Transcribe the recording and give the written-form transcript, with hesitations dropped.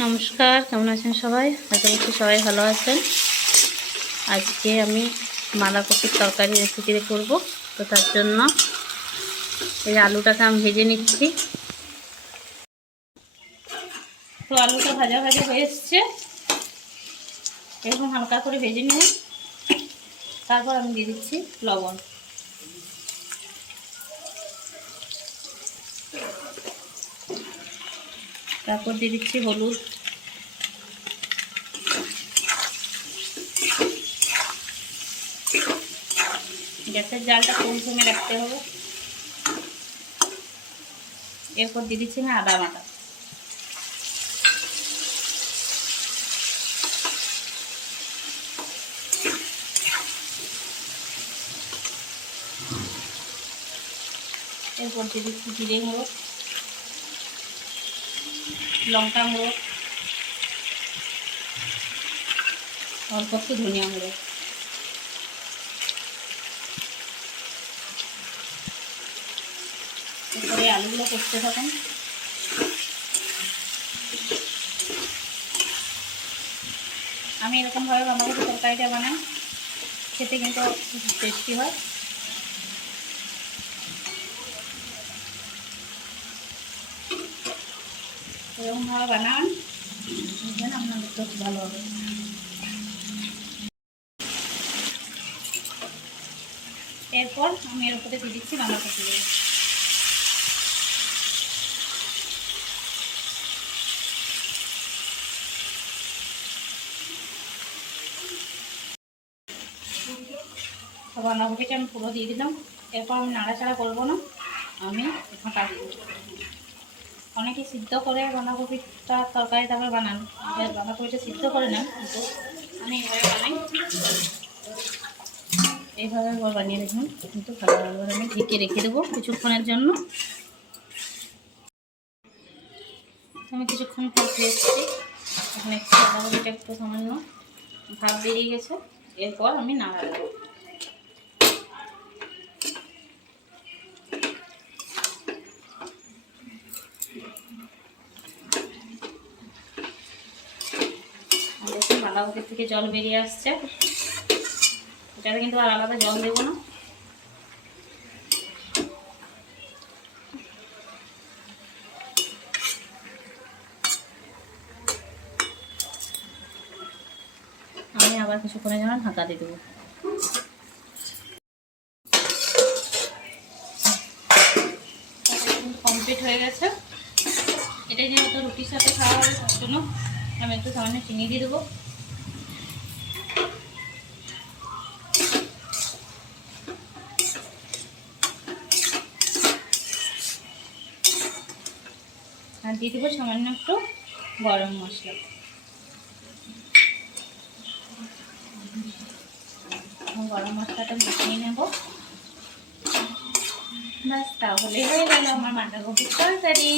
নমস্কার, কেমন আছেন সবাই? আশা করছি সবাই ভালো আছেন। আজকে আমি বাঁধাকপির তরকারি রেসিপি করব। তো তার জন্য এই আলুটাকে আমি ভেজে নিচ্ছি। তো আলুটা ভাজা ভাজা হয়ে এসছে, এরকম হালকা করে ভেজে নেব। তারপর আমি দিয়ে দিচ্ছি লবণ, তারপর দিয়ে দিচ্ছি হলুদ, গ্যাসের জালটা কম সময় রাখতে হবে। এরপর দিয়ে দিচ্ছি না আদা বাটা, এরপর দিয়ে দিচ্ছি জিরে গুঁড়ো, লঙ্কা গুঁড়ো, অল্প একটু ধনিয়া গুঁড়ো। এরপরে আলুগুলো কষতে থাকুন। আমি এরকমভাবে বাঁধাকপির তরকারিটা বানাই, খেতে কিন্তু টেস্টি হয়। এরকমভাবে বানান, বুঝবেন আপনাদের তো খুব ভালো হবে। এরপর আমি এর উপরে দিয়ে দিচ্ছি বাঁধাকপিগুলো। বাঁধাকপিটা আমি পুরো দিয়ে দিলাম। এরপর আমি নাড়াচাড়া করবো না, আমি ঢাকা দিয়ে দেবো। অনেকে সিদ্ধ করে বাঁধাকপিটা তরকারি তারপরে বানান, বাঁধাকপিটা সিদ্ধ করে নেন, কিন্তু আমি এইভাবে বানাই। এইভাবে একবার বানিয়ে দেখুন, কিন্তু ভালোভাবে আমি ঢেকে রেখে দেবো কিছুক্ষণের জন্য। আমি কিছুক্ষণ পর ফিরে এসেছি। এখন একটু বাঁধাকপিটা একটু সামান্য ভাপ বেরিয়ে গেছে। এরপর আমি নাড়া দেবো। দেখুন বাঁধাকপির থেকে জল বেরিয়ে আসছে, এটাতে কিন্তু আর আলাদা জল দেবো না। আমি আবার কিছুক্ষণের জন্য ঢাকা দিয়ে দেবো। কমপ্লিট হয়ে গেছে। এটাই যেহেতু রুটির সাথে খাওয়া হবে, তার জন্য আমি একটু সামান্য চিনি দিয়ে দেবো। আর দিয়ে দেবো সামান্য একটু গরম মশলা। গরম মশলাটা মিশিয়ে নেব। ব্যাস, তাহলেই হয়ে গেল আমার বাঁধাকপির তরকারি।